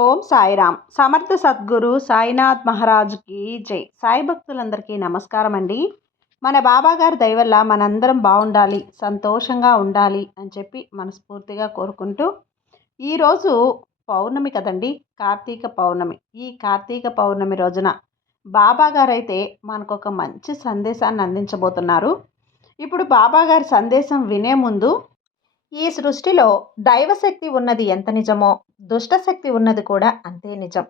ఓం సాయిరామ్. సమర్థ సద్గురు సాయినాథ్ మహారాజుకి జై. సాయి భక్తులందరికీ నమస్కారం అండి. మన బాబాగారి దయవల్ల మనందరం బాగుండాలి సంతోషంగా ఉండాలి అని చెప్పి మనస్ఫూర్తిగా కోరుకుంటూ ఈరోజు పౌర్ణమి కదండి కార్తీక పౌర్ణమి. ఈ కార్తీక పౌర్ణమి రోజున బాబాగారు అయితే మనకు ఒక మంచి సందేశాన్ని అందించబోతున్నారు. ఇప్పుడు బాబాగారి సందేశం వినే ముందు ఈ సృష్టిలో దైవశక్తి ఉన్నది ఎంత నిజమో దుష్టశక్తి ఉన్నది కూడా అంతే నిజం.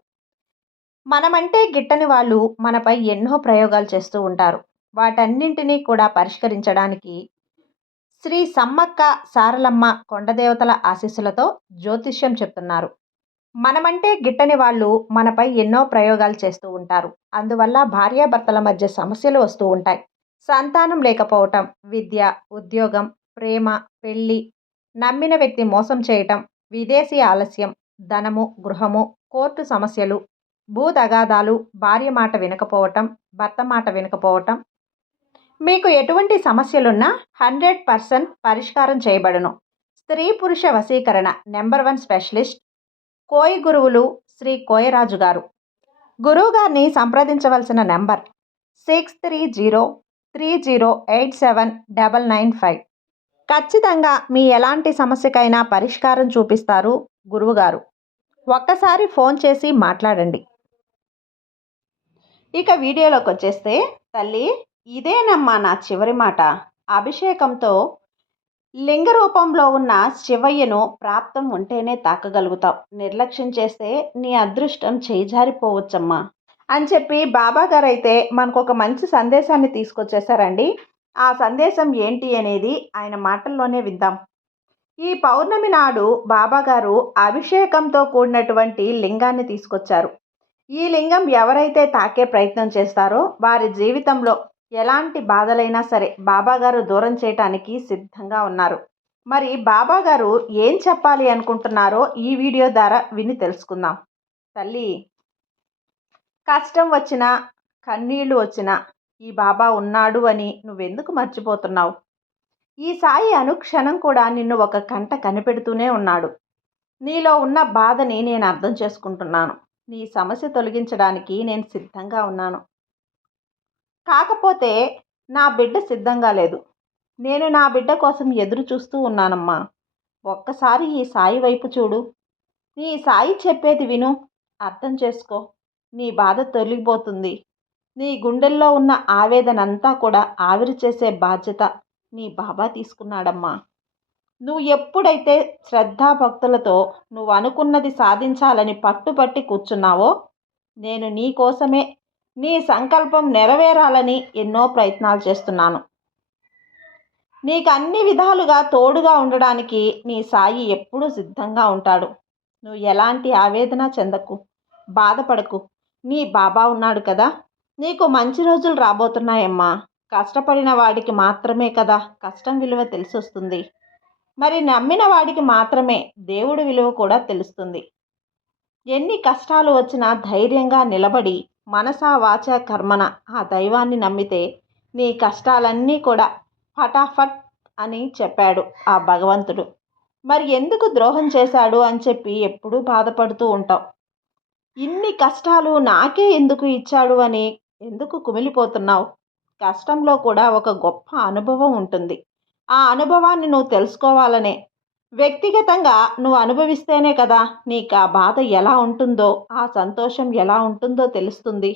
మనమంటే గిట్టని వాళ్ళు మనపై ఎన్నో ప్రయోగాలు చేస్తూ ఉంటారు. వాటన్నింటినీ కూడా పరిష్కరించడానికి శ్రీ సమ్మక్క సారలమ్మ కొండదేవతల ఆశీస్సులతో జ్యోతిష్యం చెప్తున్నారు. మనమంటే గిట్టని వాళ్ళు మనపై ఎన్నో ప్రయోగాలు చేస్తూ ఉంటారు. అందువల్ల భార్యాభర్తల మధ్య సమస్యలు వస్తూ ఉంటాయి. సంతానం లేకపోవటం విద్య ఉద్యోగం ప్రేమ పెళ్ళి నమ్మిన వ్యక్తి మోసం చేయటం విదేశీ ఆలస్యం ధనము గృహము కోర్టు సమస్యలు భూ తగాదాలు భార్య మాట వినకపోవటం భర్త మాట వినకపోవటం. మీకు ఎటువంటి సమస్యలున్నా హండ్రెడ్ పర్సెంట్ పరిష్కారం చేయబడును. స్త్రీ పురుష వశీకరణ నెంబర్ వన్ స్పెషలిస్ట్ కోయి గురువులు శ్రీ కోయరాజు గారు. గురువుగారిని సంప్రదించవలసిన number six three zero three zero eight seven double nine five. ఖచ్చితంగా మీ ఎలాంటి సమస్యకైనా పరిష్కారం చూపిస్తారు గురువుగారు. ఒక్కసారి ఫోన్ చేసి మాట్లాడండి. ఇక వీడియోలోకి వచ్చేస్తే తల్లి ఇదేనమ్మా నా చివరి మాట. అభిషేకంతో లింగ రూపంలో ఉన్న శివయ్యను ప్రాప్తం ఉంటేనే తాకగలుగుతాం నిర్లక్ష్యం చేస్తే నీ అదృష్టం చేజారిపోవచ్చమ్మా. అని చెప్పి బాబా గారు అయితే మనకు ఒక మంచి సందేశాన్ని తీసుకొచ్చేసారండి ఆ సందేశం ఏంటి అనేది ఆయన మాటల్లోనే విద్దాం ఈ పౌర్ణమి నాడు బాబాగారు అభిషేకంతో కూడినటువంటి లింగాన్ని తీసుకొచ్చారు. ఈ లింగం ఎవరైతే తాకే ప్రయత్నం చేస్తారో వారి జీవితంలో ఎలాంటి బాధలైనా సరే బాబాగారు దూరం చేయటానికి సిద్ధంగా ఉన్నారు. మరి బాబాగారు ఏం చెప్పాలి అనుకుంటున్నారో ఈ వీడియో ద్వారా విని తెలుసుకుందాం. తల్లి! కష్టం వచ్చినా కన్నీళ్ళు వచ్చినా ఈ బాబా ఉన్నాడు అని నువ్వెందుకు మర్చిపోతున్నావు? ఈ సాయి అనుక్షణం కూడా నిన్ను ఒక కంట కనిపెడుతూనే ఉన్నాడు. నీలో ఉన్న బాధని నేను అర్థం చేసుకుంటున్నాను. నీ సమస్య తొలగించడానికి నేను సిద్ధంగా ఉన్నాను. కాకపోతే నా బిడ్డ సిద్ధంగా లేదు. నేను నా బిడ్డ కోసం ఎదురు చూస్తూ ఉన్నానమ్మా. ఒక్కసారి ఈ సాయి వైపు చూడు. నీ సాయి చెప్పేది విను. అర్థం చేసుకో. నీ బాధ తొలగిపోతుంది. నీ గుండెల్లో ఉన్న ఆవేదనంతా కూడా ఆవిరి చేసే బాధ్యత నీ బాబా తీసుకున్నాడమ్మా. నువ్వు ఎప్పుడైతే శ్రద్ధాభక్తులతో నువ్వు అనుకున్నది సాధించాలని పట్టుపట్టి కూర్చున్నావో నేను నీ కోసమే నీ సంకల్పం నెరవేరాలని ఎన్నో ప్రయత్నాలు చేస్తున్నాను. నీకు అన్ని విధాలుగా తోడుగా ఉండడానికి నీ సాయి ఎప్పుడూ సిద్ధంగా ఉంటాడు. నువ్వు ఎలాంటి ఆవేదన చెందకు బాధపడకు. నీ బాబా ఉన్నాడు కదా నీకు మంచి రోజులు రాబోతున్నాయమ్మా. కష్టపడిన వాడికి మాత్రమే కదా కష్టం విలువ తెలిసొస్తుంది. మరి నమ్మిన వాడికి మాత్రమే దేవుడి విలువ కూడా తెలుస్తుంది. ఎన్ని కష్టాలు వచ్చినా ధైర్యంగా నిలబడి మనసా వాచ కర్మన ఆ దైవాన్ని నమ్మితే నీ కష్టాలన్నీ కూడా ఫటాఫట్ అని చెప్పాడు ఆ భగవంతుడు. మరి ఎందుకు ద్రోహం చేశాడు అని చెప్పి ఎప్పుడూ బాధపడుతూ ఉంటాం. ఇన్ని కష్టాలు నాకే ఎందుకు ఇచ్చాడు అని ఎందుకు కుమిలిపోతున్నావు? కష్టంలో కూడా ఒక గొప్ప అనుభవం ఉంటుంది. ఆ అనుభవాన్ని నువ్వు తెలుసుకోవాలనే. వ్యక్తిగతంగా నువ్వు అనుభవిస్తేనే కదా నీకు ఆ బాధ ఎలా ఉంటుందో ఆ సంతోషం ఎలా ఉంటుందో తెలుస్తుంది.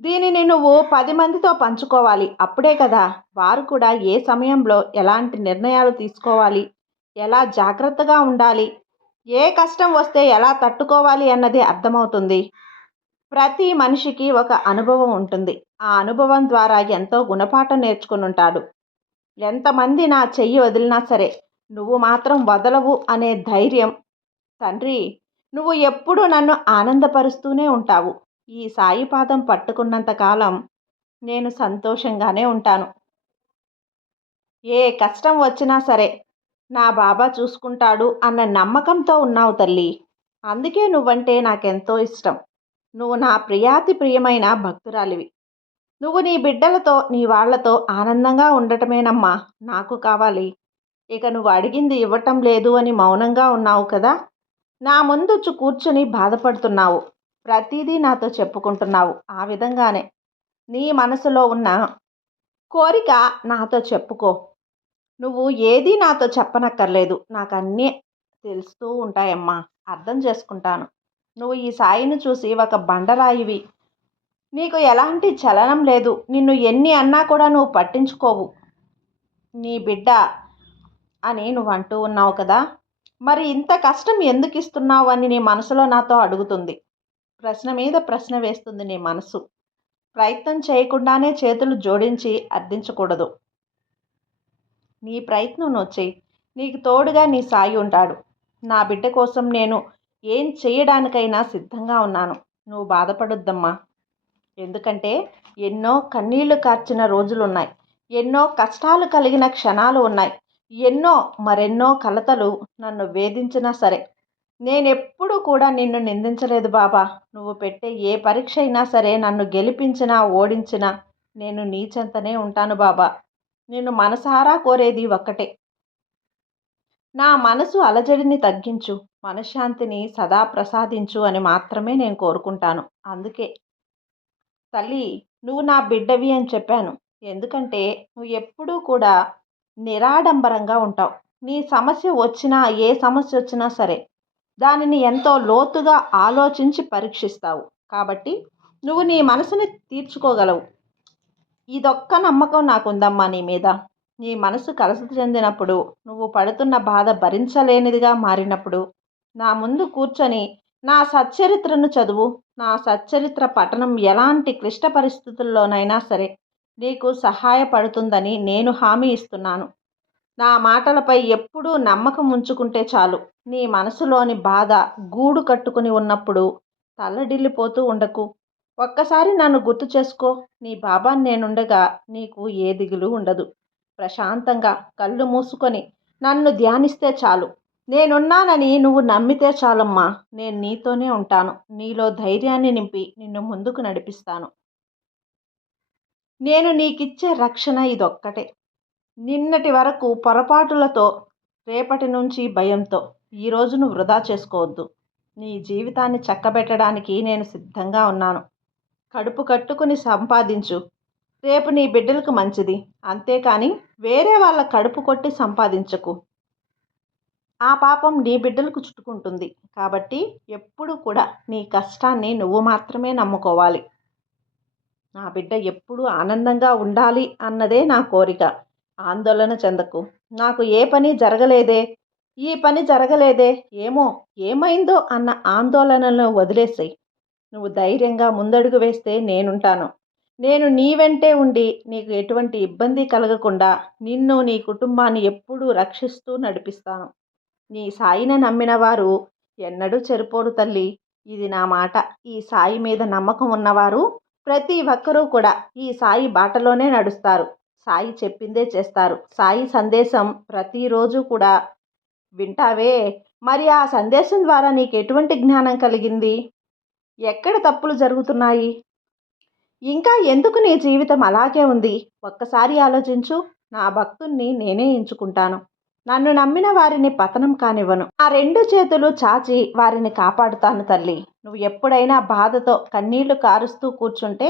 దీనిని నువ్వు పది మందితో పంచుకోవాలి. అప్పుడే కదా వారు కూడా ఏ సమయంలో ఎలాంటి నిర్ణయాలు తీసుకోవాలి? ఎలా జాగ్రత్తగా ఉండాలి? ఏ కష్టం వస్తే ఎలా తట్టుకోవాలి అన్నది అర్థమవుతుంది. ప్రతి మనిషికి ఒక అనుభవం ఉంటుంది. ఆ అనుభవం ద్వారా ఎంతో గుణపాఠం నేర్చుకుని ఉంటాడు. ఎంతమంది నా చెయ్యి వదిలినా సరే నువ్వు మాత్రం వదలవు అనే ధైర్యం. తండ్రి నువ్వు ఎప్పుడూ నన్ను ఆనందపరుస్తూనే ఉంటావు. ఈ సాయి పాదం పట్టుకున్నంత కాలం నేను సంతోషంగానే ఉంటాను. ఏ కష్టం వచ్చినా సరే నా బాబా చూసుకుంటాడు అన్న నమ్మకంతో ఉన్నావు తల్లి. అందుకే నువ్వంటే నాకెంతో ఇష్టం. నువ్వు నా ప్రియాతి ప్రియమైన భక్తురాలివి. నువ్వు నీ బిడ్డలతో నీ వాళ్ళతో ఆనందంగా ఉండటమేనమ్మా. నాకు కావాలి. ఇక నువ్వు అడిగింది ఇవ్వటం లేదు అని మౌనంగా ఉన్నావు కదా? నా ముందొచ్చు కూర్చుని బాధపడుతున్నావు. ప్రతిదీ నాతో చెప్పుకుంటున్నావు ఆ విధంగానే. నీ మనసులో ఉన్న కోరిక నాతో చెప్పుకో. నువ్వు ఏదీ నాతో చెప్పనక్కర్లేదు. నాకు అన్నీ తెలుస్తూ ఉంటాయమ్మా. అర్థం చేసుకుంటాను. నువ్వు ఈ సాయిని చూసి ఒక బండరాయివి. నీకు ఎలాంటి చలనం లేదు. నిన్ను ఎన్ని అన్నా కూడా నువ్వు పట్టించుకోవు. నీ బిడ్డ అని నువ్వు అంటూ ఉన్నావు కదా? మరి ఇంత కష్టం ఎందుకు ఇస్తున్నావు అని నీ మనసులో నాతో అడుగుతుంది. ప్రశ్న మీద ప్రశ్న వేస్తుంది నీ మనసు. ప్రయత్నం చేయకుండానే చేతులు జోడించి అర్థించకూడదు. నీ ప్రయత్నం నువ్వు నీకు తోడుగా నీ సాయి ఉంటాడు. నా బిడ్డ కోసం నేను ఏం చేయడానికైనా సిద్ధంగా ఉన్నాను. నువ్వు బాధపడొద్దమ్మా. ఎందుకంటే ఎన్నో కన్నీళ్ళు కార్చిన రోజులు ఉన్నాయి ఎన్నో కష్టాలు కలిగిన క్షణాలు ఉన్నాయి. ఎన్నో మరెన్నో కలతలు నన్ను వేధించినా సరే. నేనెప్పుడు కూడా నిన్ను నిందించలేదు బాబా. నువ్వు పెట్టే ఏ పరీక్ష అయినా సరే నన్ను గెలిపించినా ఓడించినా నేను నీచెంతనే ఉంటాను బాబా. నేను మనసారా కోరేది ఒక్కటే. నా మనసు అలజడిని తగ్గించు. మనశ్శాంతిని సదా ప్రసాదించు అని మాత్రమే నేను కోరుకుంటాను. అందుకే తల్లి నువ్వు నా బిడ్డవి అని చెప్పాను. ఎందుకంటే నువ్వు ఎప్పుడూ కూడా నిరాడంబరంగా ఉంటావు. నీ సమస్య వచ్చినా ఏ సమస్య వచ్చినా సరే దానిని ఎంతో లోతుగా ఆలోచించి పరీక్షిస్తావు. కాబట్టి నువ్వు నీ మనసుని తీర్చుకోగలవు. ఇదొక్క నమ్మకం నాకుందమ్మా నీ మీద. నీ మనసు కలస చెందినప్పుడు నువ్వు పడుతున్న బాధ భరించలేనిదిగా మారినప్పుడు నా ముందు కూర్చొని నా సచ్చరిత్రను చదువు. నా సచ్చరిత్ర పఠనం ఎలాంటి క్లిష్ట పరిస్థితుల్లోనైనా సరే నీకు సహాయపడుతుందని నేను హామీ ఇస్తున్నాను. నా మాటలపై ఎప్పుడూ నమ్మకం ఉంచుకుంటే చాలు. నీ మనసులోని బాధ గూడు కట్టుకుని ఉన్నప్పుడు తల్లడిల్లిపోతూ ఉండకు. ఒక్కసారి నన్ను గుర్తు చేసుకో. నీ బాబాని నేనుండగా నీకు ఏ దిగులు ఉండదు. ప్రశాంతంగా కళ్ళు మూసుకొని నన్ను ధ్యానిస్తే చాలు. నేనున్నానని నువ్వు నమ్మితే చాలమ్మా. నేను నీతోనే ఉంటాను. నీలో ధైర్యాన్ని నింపి నిన్ను ముందుకు నడిపిస్తాను. నేను నీకిచ్చే రక్షణ ఇదొక్కటే. నిన్నటి వరకు పొరపాటులతో రేపటి నుంచి భయంతో ఈ రోజును వృధా చేసుకోవద్దు. నీ జీవితాన్ని చక్కబెట్టడానికి నేను సిద్ధంగా ఉన్నాను. కడుపు కట్టుకుని సంపాదించు. రేపు నీ బిడ్డలకు మంచిది. అంతేకాని వేరే వాళ్ళ కడుపు కొట్టి సంపాదించకు. ఆ పాపం నీ బిడ్డలకు చుట్టుకుంటుంది. కాబట్టి ఎప్పుడు కూడా నీ కష్టాన్ని నువ్వు మాత్రమే నమ్ముకోవాలి. నా బిడ్డ ఎప్పుడూ ఆనందంగా ఉండాలి అన్నదే నా కోరిక. ఆందోళన చెందకు. నాకు ఏ పని జరగలేదే. ఈ పని జరగలేదే. ఏమో ఏమైందో అన్న ఆందోళనలను వదిలేసాయి. నువ్వు ధైర్యంగా ముందడుగు వేస్తే నేనుంటాను. నేను నీ వెంటే ఉండి నీకు ఎటువంటి ఇబ్బంది కలగకుండా నిన్ను నీ కుటుంబాన్ని ఎప్పుడూ రక్షిస్తూ నడిపిస్తాను. నీ సాయిని నమ్మిన వారు ఎన్నడూ చెరిపోడు తల్లి. ఇది నా మాట. ఈ సాయి మీద నమ్మకం ఉన్నవారు ప్రతి ఒక్కరూ కూడా ఈ సాయి బాటలోనే నడుస్తారు. సాయి చెప్పిందే చేస్తారు. సాయి సందేశం ప్రతిరోజు కూడా వింటావే. మరి ఆ సందేశం ద్వారా నీకు ఎటువంటి జ్ఞానం కలిగింది? ఎక్కడ తప్పులు జరుగుతున్నాయి? ఇంకా ఎందుకు నీ జీవితం అలాగే ఉంది? ఒక్కసారి ఆలోచించు. నా భక్తుణ్ణి నేనే ఎంచుకుంటాను. నన్ను నమ్మిన వారిని పతనం కానివ్వను. ఆ రెండు చేతులు చాచి వారిని కాపాడుతాను తల్లి. నువ్వు ఎప్పుడైనా బాధతో కన్నీళ్ళు కారుస్తూ కూర్చుంటే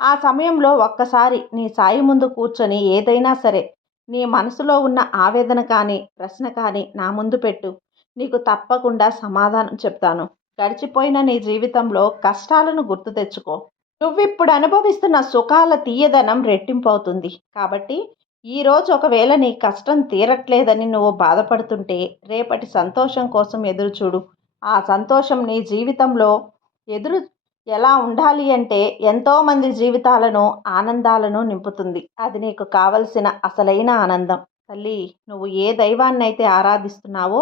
ఆ సమయంలో ఒక్కసారి నీ సాయి ముందు కూర్చొని ఏదైనా సరే నీ మనసులో ఉన్న ఆవేదన కానీ ప్రశ్న కానీ నా ముందు పెట్టు. నీకు తప్పకుండా సమాధానం చెప్తాను. గడిచిపోయిన నీ జీవితంలో కష్టాలను గుర్తు తెచ్చుకో. నువ్విప్పుడు అనుభవిస్తున్న సుఖాల తీయదనం రెట్టింపు అవుతుంది. కాబట్టి ఈరోజు ఒకవేళ నీ కష్టం తీరట్లేదని నువ్వు బాధపడుతుంటే రేపటి సంతోషం కోసం ఎదురుచూడు ఆ సంతోషం నీ జీవితంలో ఎదురు ఎలా ఉండాలి అంటే ఎంతోమంది జీవితాలను ఆనందాలను నింపుతుంది. అది నీకు కావలసిన అసలైన ఆనందం. తల్లి నువ్వు ఏ దైవాన్ని అయితే ఆరాధిస్తున్నావో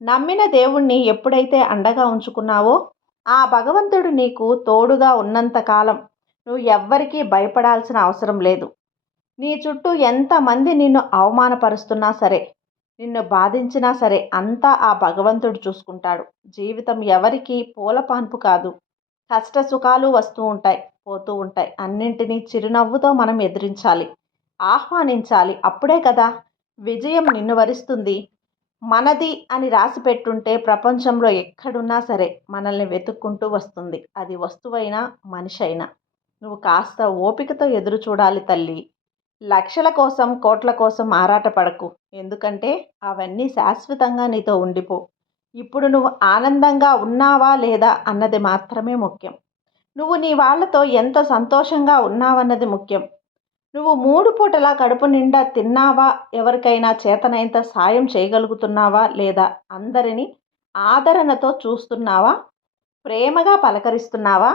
నమ్మిన దేవుణ్ణి ఎప్పుడైతే అండగా ఉంచుకున్నావో ఆ భగవంతుడు నీకు తోడుగా ఉన్నంతకాలం నువ్వు ఎవ్వరికీ భయపడాల్సిన అవసరం లేదు. నీ చుట్టూ ఎంతమంది నిన్ను అవమానపరుస్తున్నా సరే నిన్ను బాధించినా సరే అంతా ఆ భగవంతుడు చూసుకుంటాడు. జీవితం ఎవరికీ పూలపాన్పు కాదు. కష్ట సుఖాలు వస్తూ ఉంటాయి పోతూ ఉంటాయి. అన్నింటినీ చిరునవ్వుతో మనం ఎదిరించాలి ఆహ్వానించాలి. అప్పుడే కదా విజయం నిన్ను వరిస్తుంది. మనది అని రాసి పెట్టుంటే ప్రపంచంలో ఎక్కడున్నా సరే మనల్ని వెతుక్కుంటూ వస్తుంది. అది వస్తువైనా మనిషి అయినా నువ్వు కాస్త ఓపికతో ఎదురు చూడాలి తల్లి. లక్షల కోసం కోట్ల కోసం ఆరాటపడకు. ఎందుకంటే అవన్నీ శాశ్వతంగా నీతో ఉండిపో. ఇప్పుడు నువ్వు ఆనందంగా ఉన్నావా లేదా అన్నది మాత్రమే ముఖ్యం. నువ్వు నీ వాళ్ళతో ఎంత సంతోషంగా ఉన్నావన్నది ముఖ్యం. నువ్వు మూడు పూటలా కడుపు నిండా తిన్నావా? ఎవరికైనా చేతనైనంత సాయం చేయగలుగుతున్నావా లేదా? అందరినీ ఆదరణతో చూస్తున్నావా? ప్రేమగా పలకరిస్తున్నావా?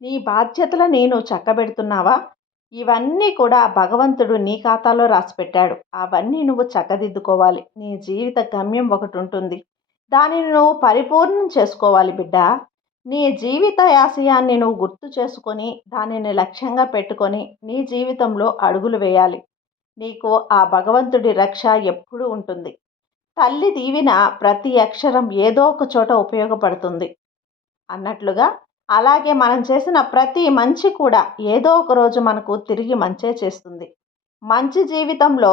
నీ బాధ్యతల నేను చక్కబెడుతున్నావా? ఇవన్నీ కూడా భగవంతుడు నీ ఖాతాలో రాసిపెట్టాడు. అవన్నీ నువ్వు చక్కదిద్దుకోవాలి. నీ జీవిత గమ్యం ఒకటి ఉంటుంది దానిని నువ్వు పరిపూర్ణం చేసుకోవాలి బిడ్డ. నీ జీవిత యాశయాన్ని నువ్వు గుర్తు చేసుకొని దానిని లక్ష్యంగా పెట్టుకొని నీ జీవితంలో అడుగులు వేయాలి. నీకు ఆ భగవంతుడి రక్ష ఎప్పుడూ ఉంటుంది. తల్లి దీవిన ప్రతి అక్షరం ఏదో ఒక చోట ఉపయోగపడుతుంది. అన్నట్లుగా అలాగే మనం చేసిన ప్రతి మంచి కూడా ఏదో ఒక రోజు మనకు తిరిగి మంచే చేస్తుంది. మంచి జీవితంలో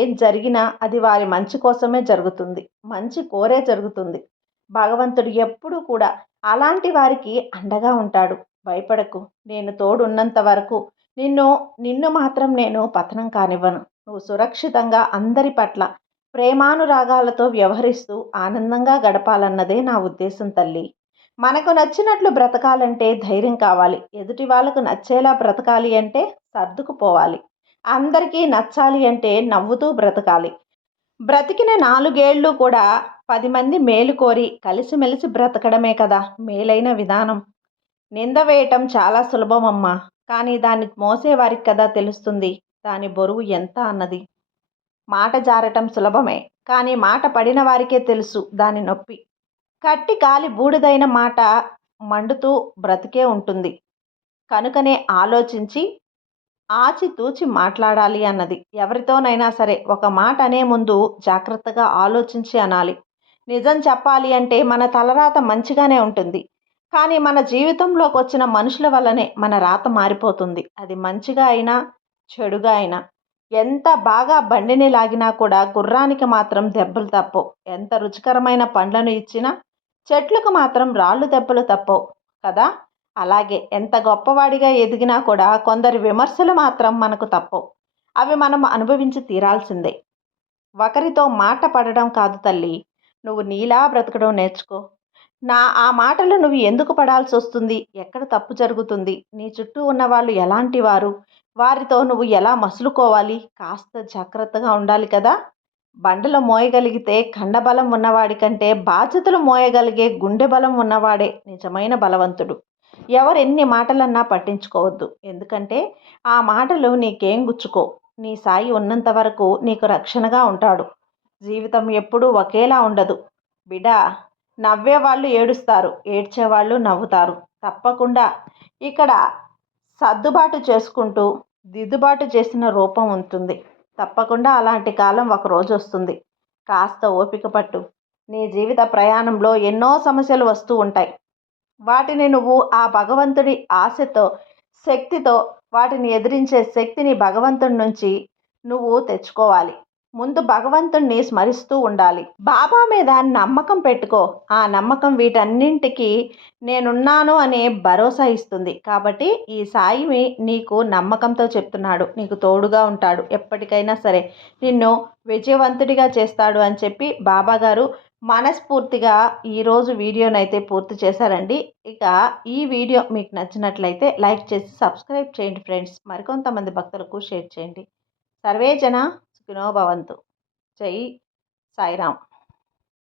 ఏం జరిగినా అది వారి మంచి కోసమే జరుగుతుంది. మంచి కోరే జరుగుతుంది. భగవంతుడు ఎప్పుడూ కూడా అలాంటి వారికి అండగా ఉంటాడు. భయపడకు. నేను తోడున్నంత వరకు నిన్ను నిన్ను మాత్రం నేను పతనం కానివ్వను. నువ్వు సురక్షితంగా అందరి పట్ల ప్రేమానురాగాలతో వ్యవహరిస్తూ ఆనందంగా గడపాలన్నదే నా ఉద్దేశం తల్లి. మనకు నచ్చినట్లు బ్రతకాలంటే ధైర్యం కావాలి. ఎదుటి వాళ్ళకు నచ్చేలా బ్రతకాలి అంటే సర్దుకుపోవాలి. అందరికీ నచ్చాలి అంటే నవ్వుతూ బ్రతకాలి. బ్రతికిన నాలుగేళ్ళు కూడా పది మంది మేలు కోరి కలిసిమెలిసి బ్రతకడమే కదా మేలైన విధానం. నింద వేయటం చాలా సులభమమ్మా. కానీ దాన్ని మోసేవారికి కదా తెలుస్తుంది. దాని బరువు ఎంత అన్నది. మాట జారటం సులభమే. కానీ మాట పడిన వారికే తెలుసు దాని నొప్పి. కట్టి కాలి బూడిదైన మాట మండుతూ బ్రతికే ఉంటుంది. కనుకనే ఆలోచించి ఆచితూచి మాట్లాడాలి అన్నది. ఎవరితోనైనా సరే ఒక మాట అనే ముందు జాగ్రత్తగా ఆలోచించి అనాలి. నిజం చెప్పాలి అంటే మన తలరాత మంచిగానే ఉంటుంది. కానీ మన జీవితంలోకి వచ్చిన మనుషుల వల్లనే మన రాత మారిపోతుంది. అది మంచిగా అయినా చెడుగా అయినా. ఎంత బాగా బండిని లాగినా కూడా గుర్రానికి మాత్రం దెబ్బలు తప్పవు. ఎంత రుచికరమైన పండ్లను ఇచ్చినా చెట్లకు మాత్రం రాళ్ళు దెబ్బలు తప్పవు కదా? అలాగే ఎంత గొప్పవాడిగా ఎదిగినా కూడా కొందరి విమర్శలు మాత్రం మనకు తప్పవు. అవి మనం అనుభవించి తీరాల్సిందే. ఒకరితో మాట పడడం కాదు తల్లి నువ్వు నీలా బ్రతకడం నేర్చుకో. నా ఆ మాటలు నువ్వు ఎందుకు పడాల్సి వస్తుంది? ఎక్కడ తప్పు జరుగుతుంది? నీ చుట్టూ ఉన్న వాళ్ళు ఎలాంటి వారు? వారితో నువ్వు ఎలా మసులుకోవాలి? కాస్త జాగ్రత్తగా ఉండాలి కదా? బండలు మోయగలిగితే ఖండబలం ఉన్నవాడి కంటే బాధ్యతలు మోయగలిగే గుండె బలం ఉన్నవాడే నిజమైన బలవంతుడు. ఎవరు ఎన్ని మాటలన్నా పట్టించుకోవద్దు. ఎందుకంటే ఆ మాటలు నీకేం గుచ్చుకో. నీ సాయి ఉన్నంత వరకు నీకు రక్షణగా ఉంటాడు. జీవితం ఎప్పుడూ ఒకేలా ఉండదు. బిడా నవ్వేవాళ్ళు ఏడుస్తారు. ఏడ్చేవాళ్ళు నవ్వుతారు. తప్పకుండా ఇక్కడ సర్దుబాటు చేసుకుంటూ దిద్దుబాటు చేసిన రూపం ఉంటుంది. తప్పకుండా అలాంటి కాలం ఒకరోజు వస్తుంది. కాస్త ఓపిక పట్టు. నీ జీవిత ప్రయాణంలో ఎన్నో సమస్యలు వస్తూ ఉంటాయి. వాటిని నువ్వు ఆ భగవంతుడి ఆశతో శక్తితో వాటిని ఎదిరించే శక్తిని భగవంతుడి నుంచి నువ్వు తెచ్చుకోవాలి. ముందు భగవంతుణ్ణి స్మరిస్తూ ఉండాలి. బాబా మీద నమ్మకం పెట్టుకో. ఆ నమ్మకం వీటన్నింటికి నేనున్నాను అనే భరోసా ఇస్తుంది. కాబట్టి ఈ సాయి నీకు నమ్మకంతో చెప్తున్నాడు. నీకు తోడుగా ఉంటాడు. ఎప్పటికైనా సరే. నిన్ను విజయవంతుడిగా చేస్తాడు అని చెప్పి బాబా గారు మనస్ఫూర్తిగా ఈరోజు వీడియోనైతే పూర్తి చేశారండి. ఇక ఈ వీడియో మీకు నచ్చినట్లయితే లైక్ చేసి సబ్స్క్రైబ్ చేయండి ఫ్రెండ్స్. మరికొంతమంది భక్తులకు షేర్ చేయండి. సర్వే జన సుఖినో భవంతు. జై సాయిరామ్.